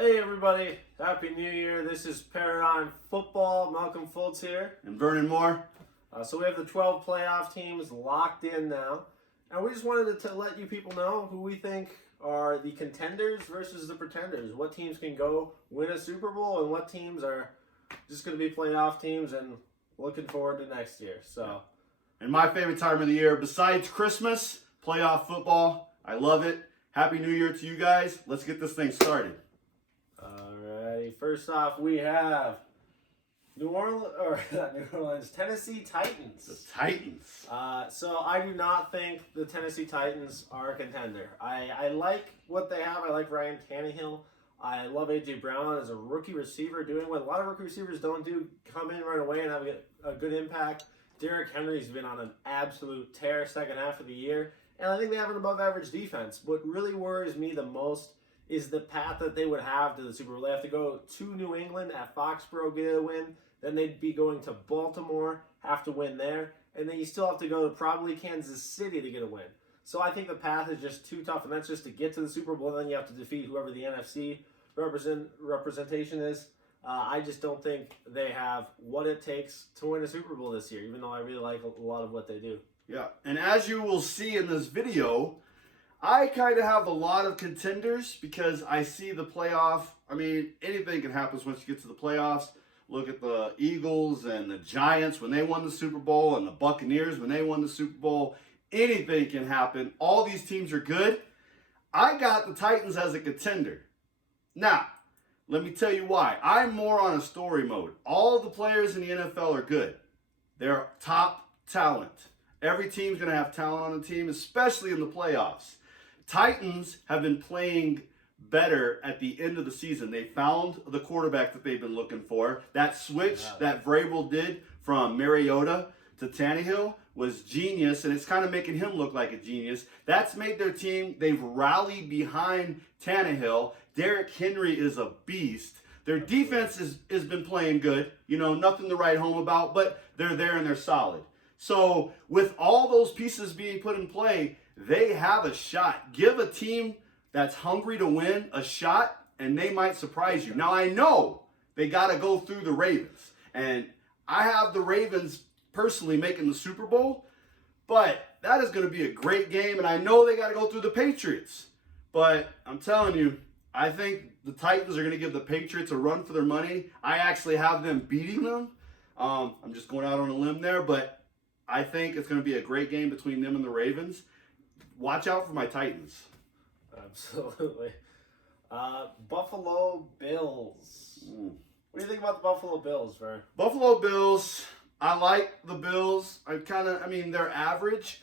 Hey everybody, Happy New Year. This is Paradigm Football. Malcolm Fultz here. And Vernon Moore. So we have the 12 playoff teams locked in now. And we just wanted to let you people know who we think are the contenders versus the pretenders. What teams can go win a Super Bowl and what teams are just going to be playoff teams and looking forward to next year. So, And my favorite time of the year, besides Christmas, playoff football. I love it. Happy New Year to you guys. Let's get this thing started. Alrighty, first off we have Tennessee Titans. The Titans. So I do not think the Tennessee Titans are a contender. I like what they have. I like Ryan Tannehill. I love A.J. Brown as a rookie receiver doing what a lot of rookie receivers don't do, come in right away and have a good impact. Derrick Henry's been on an absolute tear second half of the year, and I think they have an above-average defense. What really worries me the most is the path that they would have to the Super Bowl. They have to go to New England at Foxborough, get a win. Then they'd be going to Baltimore, have to win there. And then you still have to go to probably Kansas City to get a win. So I think the path is just too tough, and that's just to get to the Super Bowl. Then you have to defeat whoever the NFC representation is. I just don't think they have what it takes to win a Super Bowl this year, even though I really like a lot of what they do. Yeah, and as you will see in this video, I kind of have a lot of contenders because I see the playoff. I mean, anything can happen once you get to the playoffs. Look at the Eagles and the Giants when they won the Super Bowl and the Buccaneers when they won the Super Bowl. Anything can happen. All these teams are good. I got the Titans as a contender. Now, let me tell you why. I'm more on a story mode. All the players in the NFL are good. They're top talent. Every team's going to have talent on the team, especially in the playoffs. Titans have been playing better at the end of the season. They found the quarterback that they've been looking for. That switch that Vrabel did from Mariota to Tannehill was genius, and it's kind of making him look like a genius. That's made their team. They've rallied behind Tannehill. Derrick Henry is a beast. Their defense has been playing good. You know, nothing to write home about, but they're there and they're solid. So with all those pieces being put in play, they have a shot. Give a team that's hungry to win a shot, and they might surprise you. Now, I know they got to go through the Ravens, and I have the Ravens personally making the Super Bowl, but that is going to be a great game, and I know they got to go through the Patriots. But I'm telling you, I think the Titans are going to give the Patriots a run for their money. I actually have them beating them. I'm just going out on a limb there, but I think it's going to be a great game between them and the Ravens. Watch out for my Titans. Absolutely. Buffalo Bills. What do you think about the Buffalo Bills, Ver? Buffalo Bills, I like the Bills. They're average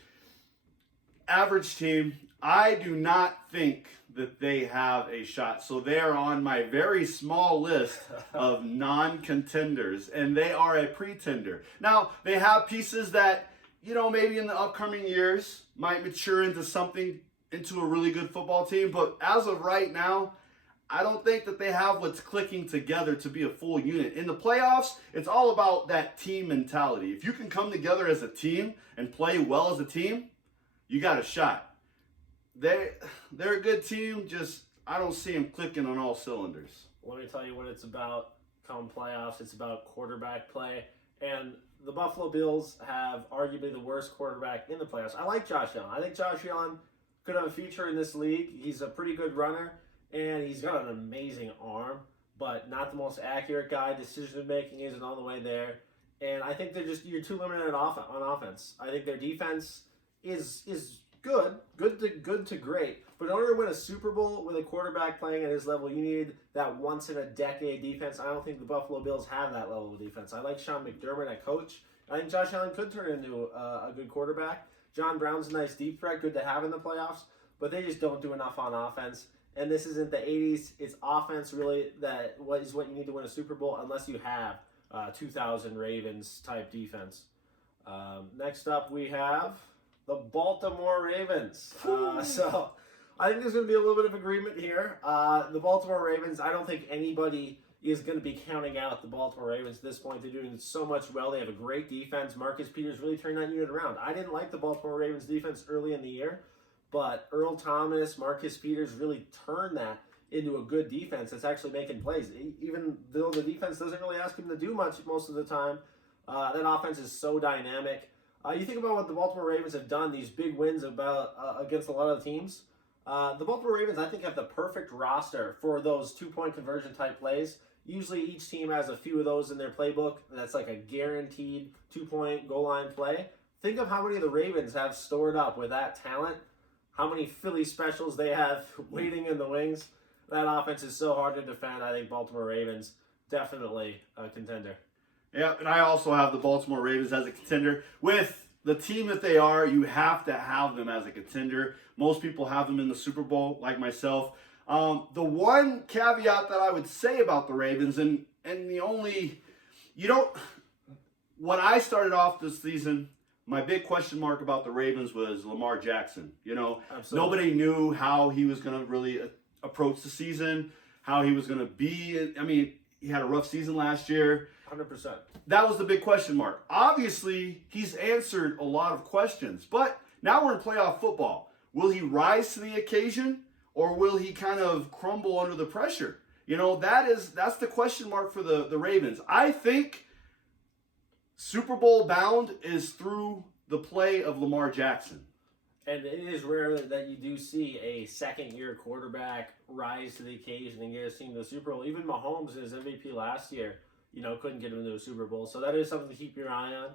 team. I do not think that they have a shot. So they are on my very small list of non-contenders, and they are a pretender. Now, they have pieces that, maybe in the upcoming years might mature into a really good football team. But as of right now, I don't think that they have what's clicking together to be a full unit. In the playoffs, it's all about that team mentality. If you can come together as a team and play well as a team, you got a shot. They're a good team, just I don't see them clicking on all cylinders. Let me tell you what it's about come playoffs. It's about quarterback play. And the Buffalo Bills have arguably the worst quarterback in the playoffs. I like Josh Allen. I think Josh Allen could have a future in this league. He's a pretty good runner, and he's got an amazing arm, but not the most accurate guy. Decision making isn't all the way there. And I think you're too limited on offense. I think their defense is good to great. But in order to win a Super Bowl with a quarterback playing at his level, you need that once-in-a-decade defense. I don't think the Buffalo Bills have that level of defense. I like Sean McDermott at coach. I think Josh Allen could turn into a good quarterback. John Brown's a nice deep threat, good to have in the playoffs, but they just don't do enough on offense. And this isn't the 80s. It's offense, really, that is what you need to win a Super Bowl, unless you have 2000 Ravens-type defense. Next up, we have the Baltimore Ravens. So I think there's going to be a little bit of agreement here. The Baltimore Ravens, I don't think anybody is going to be counting out the Baltimore Ravens at this point. They're doing so much well. They have a great defense. Marcus Peters really turned that unit around. I didn't like the Baltimore Ravens defense early in the year, but Earl Thomas, Marcus Peters really turned that into a good defense that's actually making plays. Even though the defense doesn't really ask him to do much most of the time, that offense is so dynamic. You think about what the Baltimore Ravens have done, these big wins against a lot of the teams. The Baltimore Ravens, I think, have the perfect roster for those two-point conversion type plays. Usually each team has a few of those in their playbook. That's like a guaranteed two-point goal line play. Think of how many of the Ravens have stored up with that talent, how many Philly specials they have waiting in the wings. That offense is so hard to defend. I think Baltimore Ravens, definitely a contender. Yeah, and I also have the Baltimore Ravens as a contender. With the team that they are, you have to have them as a contender. Most people have them in the Super Bowl, like myself. The one caveat that I would say about the Ravens, and the only, when I started off this season, my big question mark about the Ravens was Lamar Jackson. Absolutely. Nobody knew how he was going to really approach the season, how he was going to be. I mean, he had a rough season last year. 100%. That was the big question mark. Obviously, he's answered a lot of questions, but now we're in playoff football. Will he rise to the occasion, or will he kind of crumble under the pressure? That's the question mark for the Ravens. I think Super Bowl bound is through the play of Lamar Jackson. And it is rare that you do see a second-year quarterback rise to the occasion and get his team to the Super Bowl. Even Mahomes in his MVP last year, couldn't get him into a Super Bowl. So that is something to keep your eye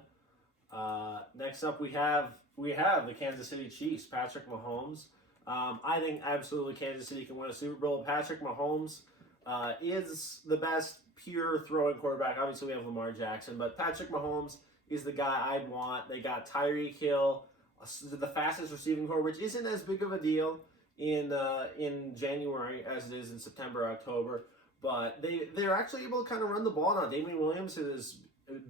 on. Next up, we have the Kansas City Chiefs, Patrick Mahomes. I think absolutely Kansas City can win a Super Bowl. Patrick Mahomes is the best pure throwing quarterback. Obviously, we have Lamar Jackson, but Patrick Mahomes is the guy I'd want. They got Tyreek Hill, the fastest receiving core, which isn't as big of a deal in January as it is in September, October. But they're actually able to kind of run the ball now. Damian Williams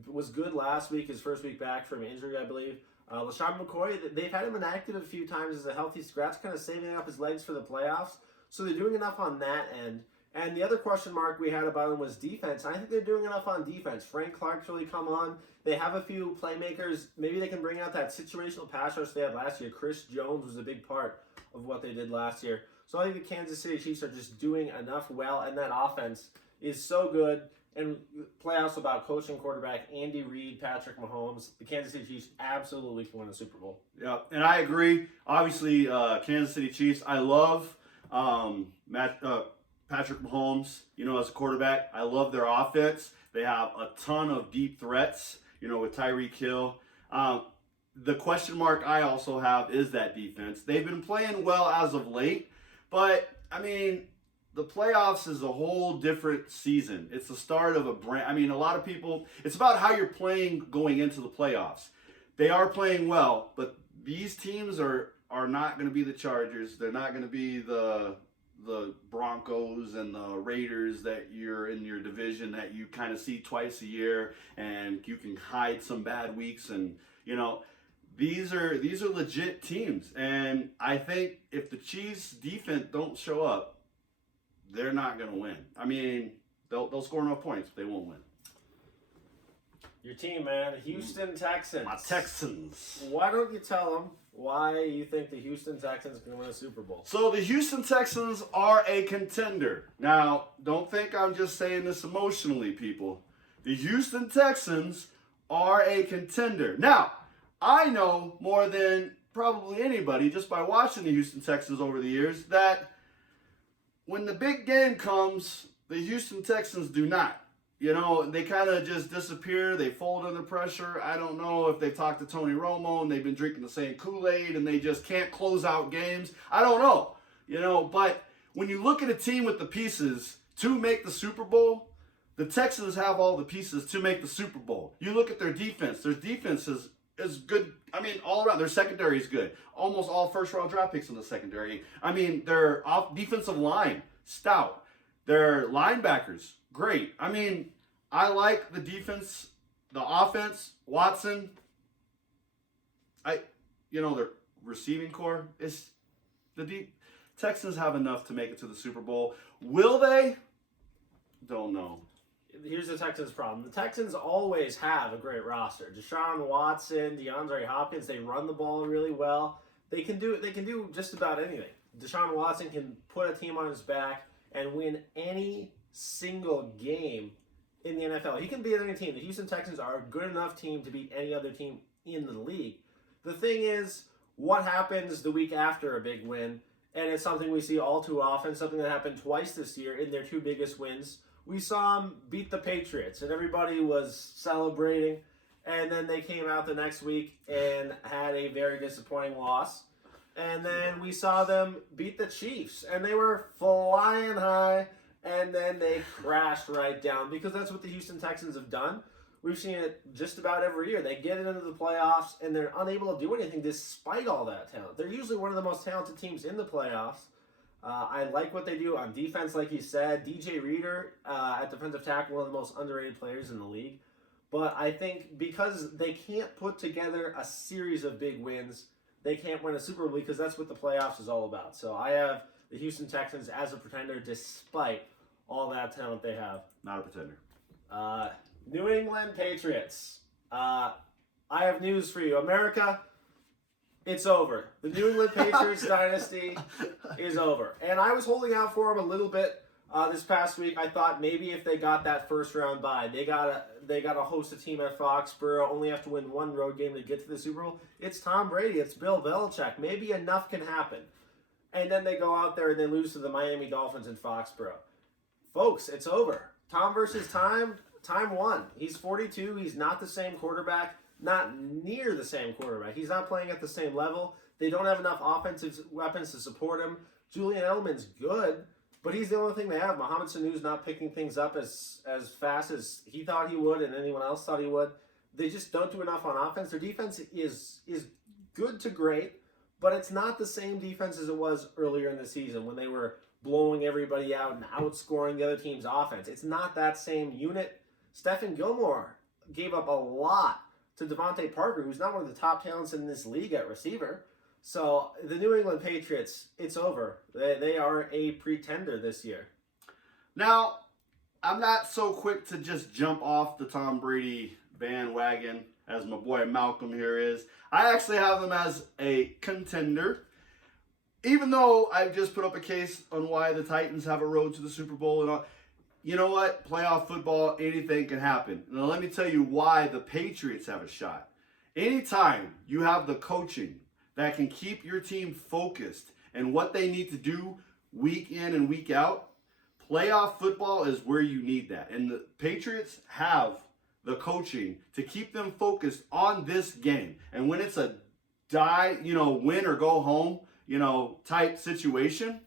was good last week, his first week back from injury, I believe. LaShawn McCoy, they've had him inactive a few times as a healthy scratch, kind of saving up his legs for the playoffs. So they're doing enough on that end. And the other question mark we had about him was defense. And I think they're doing enough on defense. Frank Clark's really come on. They have a few playmakers. Maybe they can bring out that situational pass rush they had last year. Chris Jones was a big part of what they did last year. So I think the Kansas City Chiefs are just doing enough well, and that offense is so good. And playoffs about coaching quarterback Andy Reid, Patrick Mahomes. The Kansas City Chiefs absolutely can win a Super Bowl. Yeah, and I agree. Obviously, Kansas City Chiefs. I love Patrick Mahomes, as a quarterback. I love their offense. They have a ton of deep threats, with Tyreek Hill. The question mark I also have is that defense. They've been playing well as of late, but, the playoffs is a whole different season. It's the start of a lot of people, it's about how you're playing going into the playoffs. They are playing well, but these teams are not going to be the Chargers. They're not going to be the Broncos and the Raiders that you're in your division that you kind of see twice a year, and you can hide some bad weeks. And these are legit teams, and I think if the Chiefs defense don't show up, they're not going to win. They'll score enough points, but they won't win. Your team, man, Houston Texans. My Texans. Why don't you tell them why you think the Houston Texans can win a Super Bowl? So the Houston Texans are a contender. Now, don't think I'm just saying this emotionally, people. The Houston Texans are a contender. Now, I know more than probably anybody, just by watching the Houston Texans over the years, that when the big game comes, the Houston Texans do not. They kind of just disappear. They fold under pressure. I don't know if they talked to Tony Romo and they've been drinking the same Kool-Aid and they just can't close out games. I don't know. But when you look at a team with the pieces to make the Super Bowl, the Texans have all the pieces to make the Super Bowl. You look at their defense. Their defense is good. All around. Their secondary is good. Almost all first-round draft picks in the secondary. Their defensive line, stout. Their linebackers, great. I like the defense, the offense, Watson. Their receiving core is Texans have enough to make it to the Super Bowl. Will they? Don't know. Here's the Texans' problem. The Texans always have a great roster. Deshaun Watson, DeAndre Hopkins, they run the ball really well. They can do just about anything. Deshaun Watson can put a team on his back and win any single game in the NFL. He can beat any team. The Houston Texans are a good enough team to beat any other team in the league. The thing is, what happens the week after a big win? And it's something we see all too often, something that happened twice this year in their 2 biggest wins. We saw them beat the Patriots, and everybody was celebrating. And then they came out the next week and had a very disappointing loss. And then we saw them beat the Chiefs, and they were flying high, and then they crashed right down, because that's what the Houston Texans have done. We've seen it just about every year. They get it into the playoffs, and they're unable to do anything despite all that talent. They're usually one of the most talented teams in the playoffs. I like what they do on defense, like you said. DJ Reader at defensive tackle, one of the most underrated players in the league. But I think because they can't put together a series of big wins, they can't win a Super Bowl, because that's what the playoffs is all about. So I have the Houston Texans as a pretender despite all that talent they have. Not a pretender. New England Patriots. I have news for you. America, it's over. The New England Patriots dynasty is over. And I was holding out for them a little bit this past week. I thought maybe if they got that first round bye, they got to host a team at Foxborough, only have to win one road game to get to the Super Bowl. It's Tom Brady, it's Bill Belichick. Maybe enough can happen. And then they go out there and they lose to the Miami Dolphins in Foxborough. Folks, it's over. Tom versus time. Time won. He's 42. He's not the same quarterback. Not near the same quarterback. He's not playing at the same level. They don't have enough offensive weapons to support him. Julian Edelman's good, but he's the only thing they have. Mohamed Sanu's not picking things up as fast as he thought he would and anyone else thought he would. They just don't do enough on offense. Their defense is good to great, but it's not the same defense as it was earlier in the season when they were blowing everybody out and outscoring the other team's offense. It's not that same unit. Stephen Gilmore gave up a lot to Devontae Parker, who's not one of the top talents in this league at receiver. So the New England Patriots, it's over. They are a pretender this year. Now, I'm not so quick to just jump off the Tom Brady bandwagon as my boy Malcolm here is. I actually have them as a contender. Even though I've just put up a case on why the Titans have a road to the Super Bowl and all. You know what? Playoff football, anything can happen. Now let me tell you why the Patriots have a shot. Anytime you have the coaching that can keep your team focused and what they need to do week in and week out, playoff football is where you need that. And the Patriots have the coaching to keep them focused on this game. And when it's a win or go home, type situation,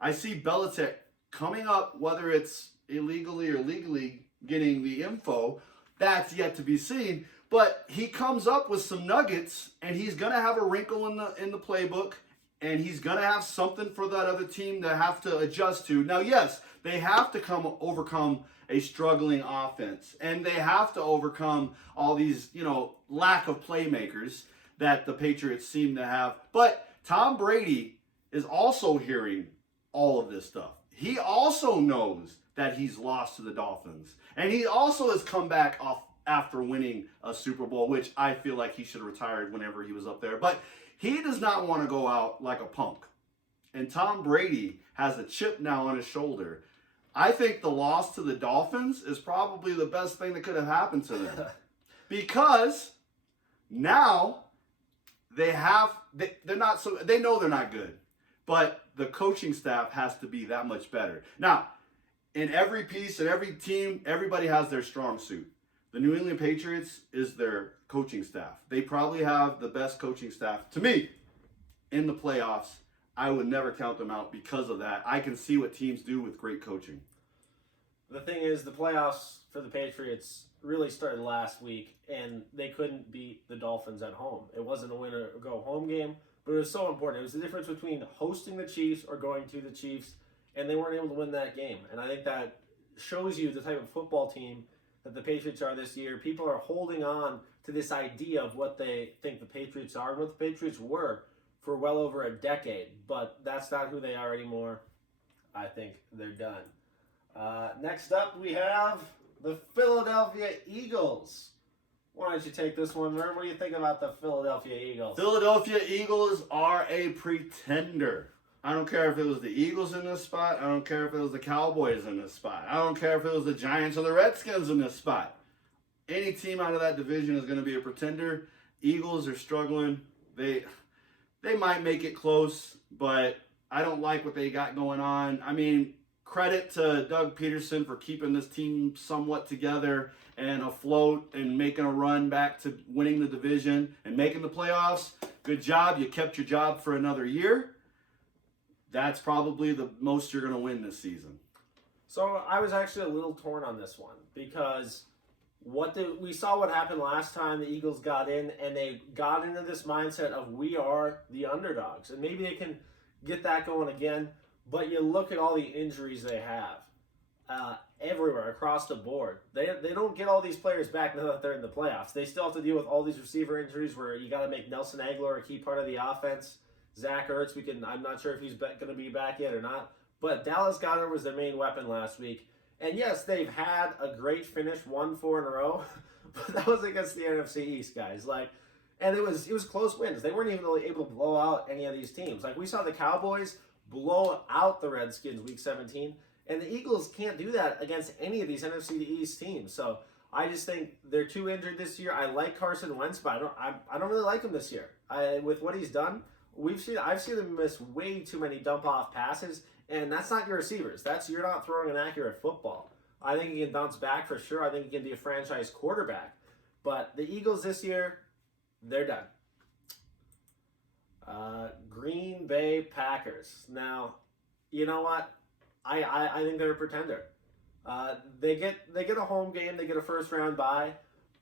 I see Belichick coming up, whether it's illegally or legally getting the info, that's yet to be seen. But he comes up with some nuggets, and he's going to have a wrinkle in the playbook, and he's going to have something for that other team to have to adjust to. Now, yes, they have to overcome a struggling offense, and they have to overcome all these, lack of playmakers that the Patriots seem to have. But Tom Brady is also hearing all of this stuff. He also knows that he's lost to the Dolphins. And he also has come back off after winning a Super Bowl, which I feel like he should have retired whenever he was up there. But he does not want to go out like a punk. And Tom Brady has a chip now on his shoulder. I think the loss to the Dolphins is probably the best thing that could have happened to them. Because now they know they're not good. But the coaching staff has to be that much better. Now, in every piece and every team, everybody has their strong suit. The New England Patriots is their coaching staff. They probably have the best coaching staff, to me, in the playoffs. I would never count them out because of that. I can see what teams do with great coaching. The thing is, the playoffs for the Patriots really started last week, and they couldn't beat the Dolphins at home. It wasn't a win-or-go-home game, but it was so important. It was the difference between hosting the Chiefs or going to the Chiefs, and they weren't able to win that game. And I think that shows you the type of football team that the Patriots are this year. People are holding on to this idea of what they think the Patriots are and what the Patriots were for well over a decade. But that's not who they are anymore. I think they're done. Next up, we have the Philadelphia Eagles. Why don't you take this one, Vern? What do you think about the Philadelphia Eagles? Philadelphia Eagles are a pretender. I don't care if it was the Eagles in this spot. I don't care if it was the Cowboys in this spot. I don't care if it was the Giants or the Redskins in this spot. Any team out of that division is going to be a pretender. Eagles are struggling. They might make it close, but I don't like what they got going on. I mean, credit to Doug Peterson for keeping this team somewhat together and afloat and making a run back to winning the division and making the playoffs. Good job. You kept your job for another year. That's probably the most you're going to win this season. So I was actually a little torn on this one because we saw what happened last time the Eagles got in, and they got into this mindset of we are the underdogs, and maybe they can get that going again. But you look at all the injuries they have everywhere across the board. They don't get all these players back now that they're in the playoffs. They still have to deal with all these receiver injuries where you got to make Nelson Aguilar a key part of the offense. Zach Ertz, I'm not sure if he's going to be back yet or not. But Dallas Goedert was their main weapon last week. And yes, they've had a great finish, 1-4 in a row, but that was against the NFC East guys. And it was close wins. They weren't even really able to blow out any of these teams. Like we saw the Cowboys blow out the Redskins week 17, and the Eagles can't do that against any of these NFC East teams. So I just think they're too injured this year. I like Carson Wentz, but I don't really like him this year. With what he's done, I've seen him miss way too many dump off passes. And that's not your receivers. You're not throwing an accurate football. I think he can bounce back for sure. I think he can be a franchise quarterback. But the Eagles this year, they're done. Green Bay Packers. Now, you know what? I think they're a pretender. They get a home game. They get a first round bye.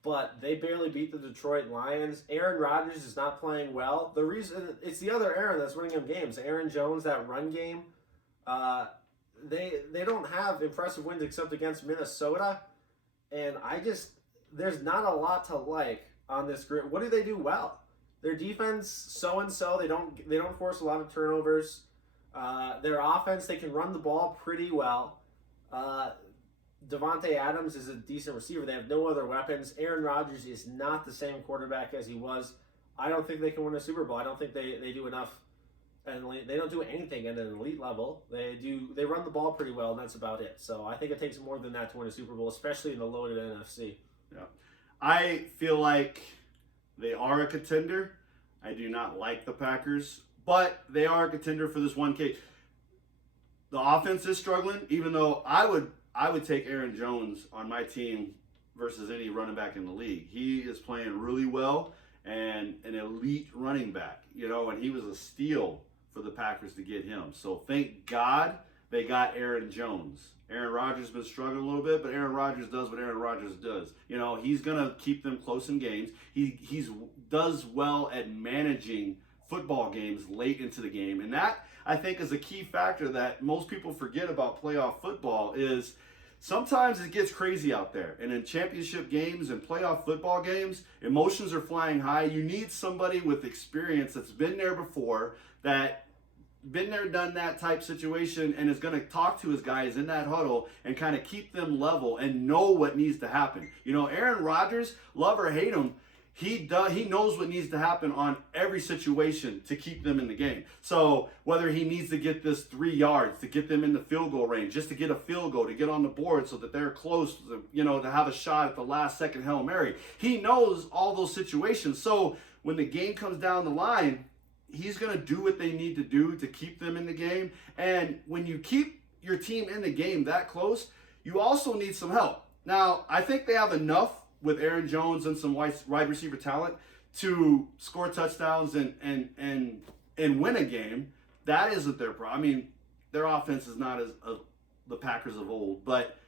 But they barely beat the Detroit Lions. Aaron Rodgers is not playing well. The reason it's the other Aaron that's winning them games. Aaron Jones, that run game. They don't have impressive wins except against Minnesota, and there's not a lot to like on this group. What do they do well? Their defense, so and so. They don't force a lot of turnovers. Their offense, they can run the ball pretty well. Devontae Adams is a decent receiver. They have no other weapons. Aaron Rodgers is not the same quarterback as he was. I don't think they can win a Super Bowl. I don't think they do enough. And they don't do anything at an elite level. They run the ball pretty well, and that's about it. So I think it takes more than that to win a Super Bowl, especially in the loaded NFC. Yeah, I feel like they are a contender. I do not like the Packers, but they are a contender for this one case. The offense is struggling, even though I would take Aaron Jones on my team versus any running back in the league. He is playing really well and an elite running back, and he was a steal for the Packers to get him. So thank God they got Aaron Jones. Aaron Rodgers has been struggling a little bit, but Aaron Rodgers does what Aaron Rodgers does. He's going to keep them close in games. He does well at managing football games late into the game. And that, I think, is a key factor that most people forget about playoff football is sometimes it gets crazy out there. And in championship games and playoff football games, emotions are flying high. You need somebody with experience that's been there before, that been there, done that type situation, and is going to talk to his guys in that huddle and kind of keep them level and know what needs to happen. Aaron Rodgers, love or hate him, he knows what needs to happen on every situation to keep them in the game. So whether he needs to get this 3 yards to get them in the field goal range, just to get a field goal, to get on the board so that they're close, to have a shot at the last second Hail Mary, he knows all those situations. So when the game comes down the line, he's going to do what they need to do to keep them in the game. And when you keep your team in the game that close, you also need some help. Now, I think they have enough with Aaron Jones and some wide receiver talent to score touchdowns and win a game. That isn't their problem. I mean, their offense is not as the Packers of old, but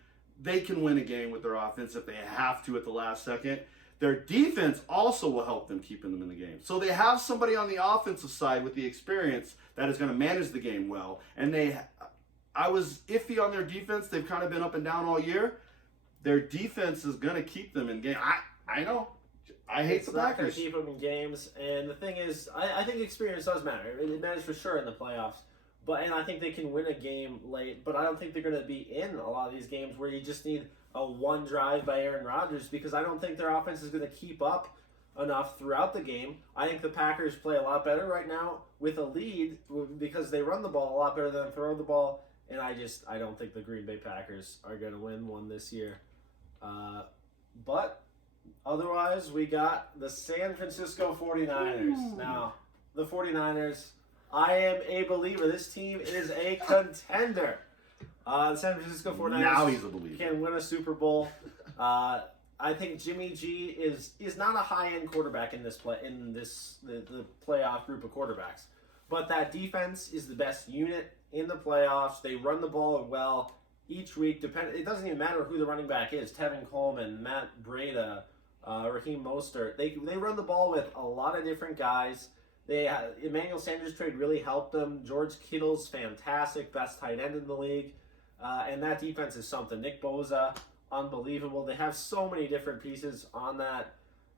they can win a game with their offense if they have to at the last second. Their defense also will help them keeping them in the game. So they have somebody on the offensive side with the experience that is going to manage the game well. And I was iffy on their defense. They've kind of been up and down all year. Their defense is going to keep them in game. I know. I hate the Packers. It's not going to keep them in games. And the thing is, I think experience does matter. It matters for sure in the playoffs. And I think they can win a game late, but I don't think they're going to be in a lot of these games where you just need a one drive by Aaron Rodgers, because I don't think their offense is going to keep up enough throughout the game. I think the Packers play a lot better right now with a lead because they run the ball a lot better than throw the ball. And I don't think the Green Bay Packers are going to win one this year. But otherwise, we got the San Francisco 49ers. Now, the 49ers, I am a believer. This team is a contender. The San Francisco 49ers now he's a believer. Can win a Super Bowl. I think Jimmy G is not a high-end quarterback in the playoff group of quarterbacks. But that defense is the best unit in the playoffs. They run the ball well each week. It doesn't even matter who the running back is. Tevin Coleman, Matt Breida, Raheem Mostert. They run the ball with a lot of different guys. Emmanuel Sanders trade really helped them. George Kittle's fantastic, best tight end in the league. And that defense is something. Nick Bosa, unbelievable. They have so many different pieces on that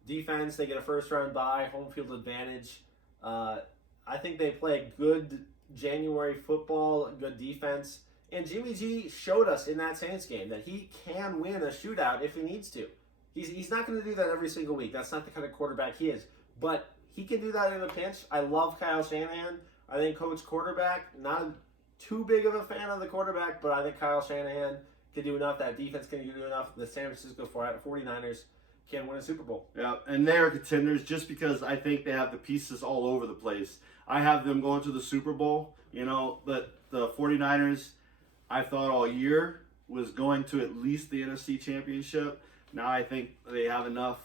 defense. They get a first-round bye, home field advantage. I think they play good January football, good defense. And Jimmy G showed us in that Saints game that he can win a shootout if he needs to. He's not going to do that every single week. That's not the kind of quarterback he is. But he can do that in a pinch. I love Kyle Shanahan. I think coach quarterback, not too big of a fan of the quarterback, but I think Kyle Shanahan can do enough. That defense can do enough. The San Francisco 49ers can win a Super Bowl. Yeah, and they are contenders just because I think they have the pieces all over the place. I have them going to the Super Bowl. But the 49ers, I thought all year was going to at least the NFC Championship. Now I think they have enough,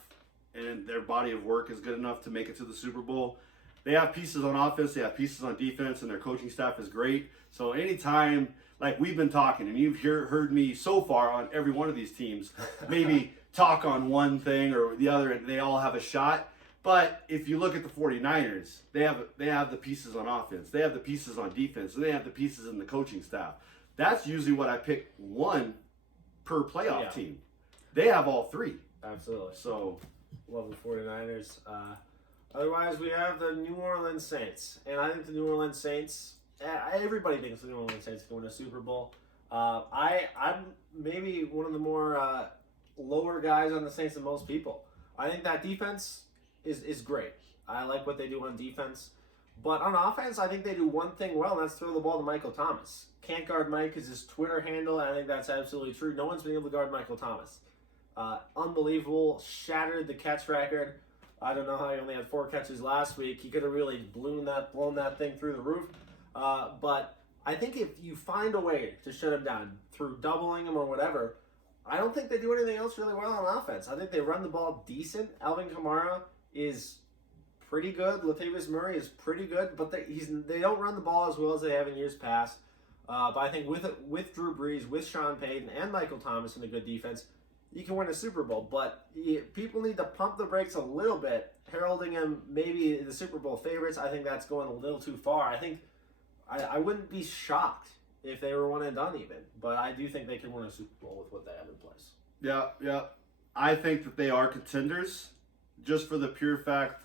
and their body of work is good enough to make it to the Super Bowl. They have pieces on offense, they have pieces on defense, and their coaching staff is great. So anytime, like we've been talking, and you've heard me so far on every one of these teams, maybe talk on one thing or the other, and they all have a shot. But if you look at the 49ers, they have the pieces on offense, they have the pieces on defense, and they have the pieces in the coaching staff. That's usually what I pick one per playoff team. They have all three. Absolutely. So, love the 49ers. Otherwise, we have the New Orleans Saints. And I think the New Orleans Saints, everybody thinks the New Orleans Saints can win a Super Bowl. I'm maybe one of the more lower guys on the Saints than most people. I think that defense is great. I like what they do on defense. But on offense, I think they do one thing well, and that's throw the ball to Michael Thomas. Can't guard Mike is his Twitter handle, and I think that's absolutely true. No one's been able to guard Michael Thomas. Unbelievable. Shattered the catch record. I don't know how he only had 4 catches last week. He could have really blown that thing through the roof. But I think if you find a way to shut him down through doubling him or whatever, I don't think they do anything else really well on offense. I think they run the ball decent. Alvin Kamara is pretty good. Latavius Murray is pretty good, but they don't run the ball as well as they have in years past. But I think with Drew Brees, with Sean Payton, and Michael Thomas in a good defense, you can win a Super Bowl. But people need to pump the brakes a little bit, heralding them maybe the Super Bowl favorites. I think that's going a little too far. I think I wouldn't be shocked if they were one and done even. But I do think they can win a Super Bowl with what they have in place. Yeah. I think that they are contenders just for the pure fact,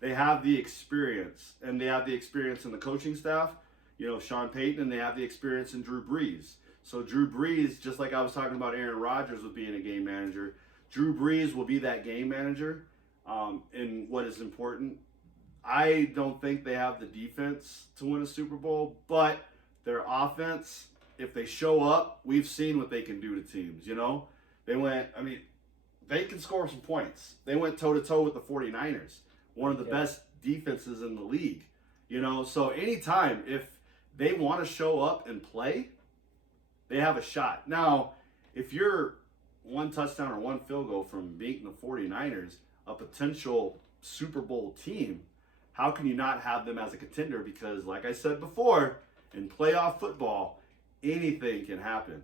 they have the experience, and they have the experience in the coaching staff. Sean Payton, and they have the experience in Drew Brees. So Drew Brees, just like I was talking about Aaron Rodgers with being a game manager, Drew Brees will be that game manager in what is important. I don't think they have the defense to win a Super Bowl, but their offense, if they show up, we've seen what they can do to teams, they can score some points. They went toe-to-toe with the 49ers, one of the best defenses in the league. So anytime, if they want to show up and play, they have a shot. Now, if you're one touchdown or one field goal from beating the 49ers, a potential Super Bowl team, how can you not have them as a contender? Because, like I said before, in playoff football, anything can happen.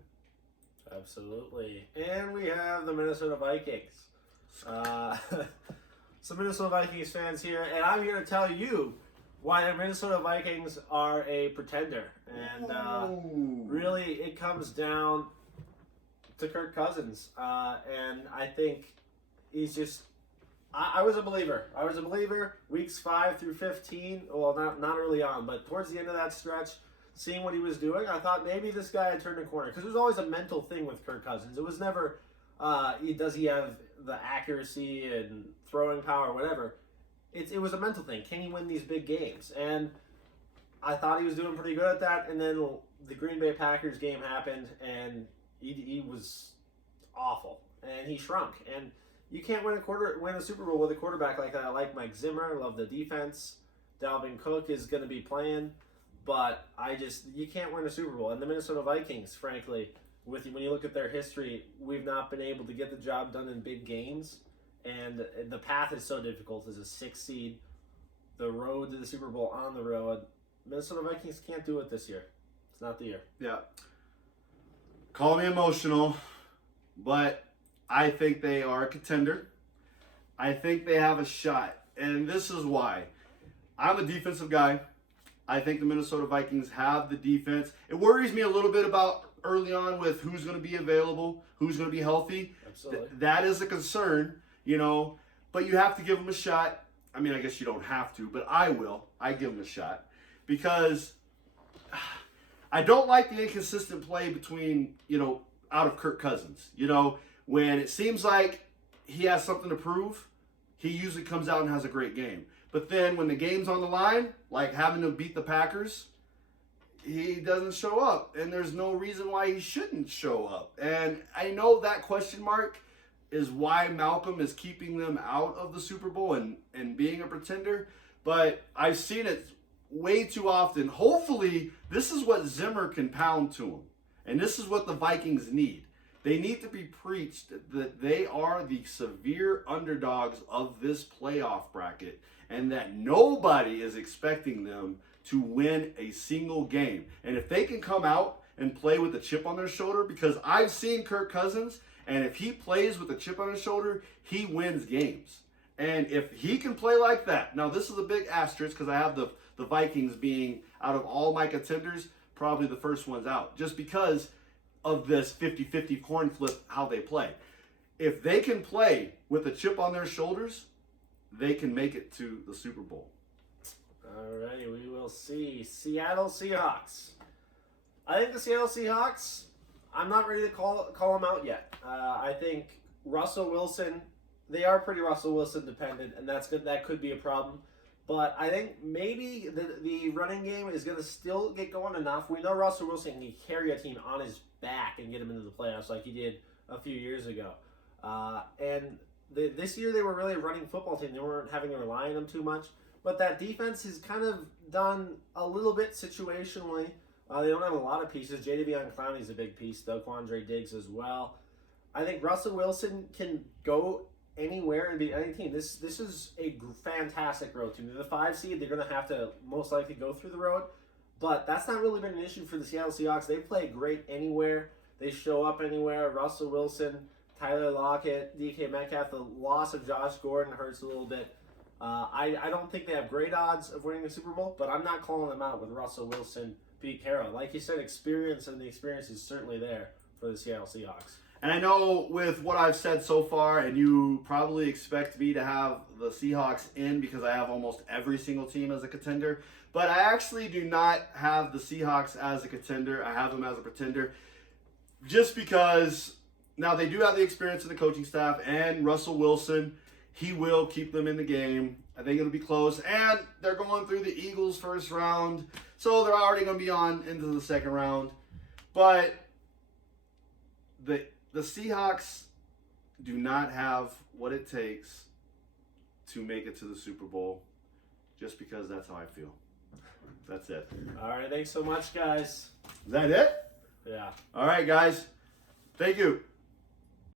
Absolutely. And we have the Minnesota Vikings. Some Minnesota Vikings fans here, and I'm here to tell you why the Minnesota Vikings are a pretender. And really, it comes down to Kirk Cousins. And I think he's just... I was a believer. Weeks 5 through 15. Well, not early on, but towards the end of that stretch, seeing what he was doing, I thought maybe this guy had turned a corner. Because it was always a mental thing with Kirk Cousins. It was never, Does he have the accuracy and throwing power, whatever? It was a mental thing. Can he win these big games? And I thought he was doing pretty good at that. And then the Green Bay Packers game happened, and he was awful, and he shrunk. And you can't win a Super Bowl with a quarterback like that. I like Mike Zimmer. I love the defense. Dalvin Cook is going to be playing, but you can't win a Super Bowl. And the Minnesota Vikings, frankly, when you look at their history, we've not been able to get the job done in big games. And the path is so difficult as a 6 seed. The road to the Super Bowl on the road. Minnesota Vikings can't do it this year. It's not the year. Yeah. Call me emotional, but I think they are a contender. I think they have a shot. And this is why. I'm a defensive guy. I think the Minnesota Vikings have the defense. It worries me a little bit about early on with who's going to be available, who's going to be healthy. Absolutely. That is a concern, but you have to give them a shot. I mean, I guess you don't have to, but I will. I give them a shot because I don't like the inconsistent play between, out of Kirk Cousins. When it seems like he has something to prove, he usually comes out and has a great game. But then when the game's on the line, like having to beat the Packers, he doesn't show up. And there's no reason why he shouldn't show up. And I know that question mark is why Malcolm is keeping them out of the Super Bowl and being a pretender. But I've seen it way too often. Hopefully, this is what Zimmer can pound to him. And this is what the Vikings need. They need to be preached that they are the severe underdogs of this playoff bracket and that nobody is expecting them to win a single game. And if they can come out and play with a chip on their shoulder, because I've seen Kirk Cousins, and if he plays with a chip on his shoulder, he wins games. And if he can play like that, now this is a big asterisk because I have the Vikings being, out of all my contenders, probably the first ones out, just because of this 50-50 coin flip, how they play. If they can play with a chip on their shoulders, they can make it to the Super Bowl. All right, we will see. Seattle Seahawks. I think the Seattle Seahawks, I'm not ready to call them out yet. I think Russell Wilson, they are pretty Russell Wilson dependent, and that's good. That could be a problem. But I think maybe the running game is going to still get going enough. We know Russell Wilson can carry a team on his back and get them into the playoffs like he did a few years ago. This year they were really a running football team. They weren't having to rely on them too much. But that defense has kind of done a little bit situationally. They don't have a lot of pieces. Jadeveon Clowney's a big piece, though. Quandre Diggs as well. I think Russell Wilson can go anywhere and beat any team. This is a fantastic road team. They're the 5 seed. They're going to have to most likely go through the road. But that's not really been an issue for the Seattle Seahawks. They play great anywhere. They show up anywhere. Russell Wilson, Tyler Lockett, DK Metcalf. The loss of Josh Gordon hurts a little bit. I don't think they have great odds of winning the Super Bowl, but I'm not calling them out with Russell Wilson, Pete Carroll. Like you said, experience, and the experience is certainly there for the Seattle Seahawks. And I know with what I've said so far, and you probably expect me to have the Seahawks in because I have almost every single team as a contender, but I actually do not have the Seahawks as a contender. I have them as a pretender just because now they do have the experience of the coaching staff and Russell Wilson. He will keep them in the game. I think it'll be close. And they're going through the Eagles first round, so they're already going to be on into the second round. But the Seahawks do not have what it takes to make it to the Super Bowl just because that's how I feel. That's it. All right, thanks so much, guys. Is that it? Yeah. All right, guys. Thank you.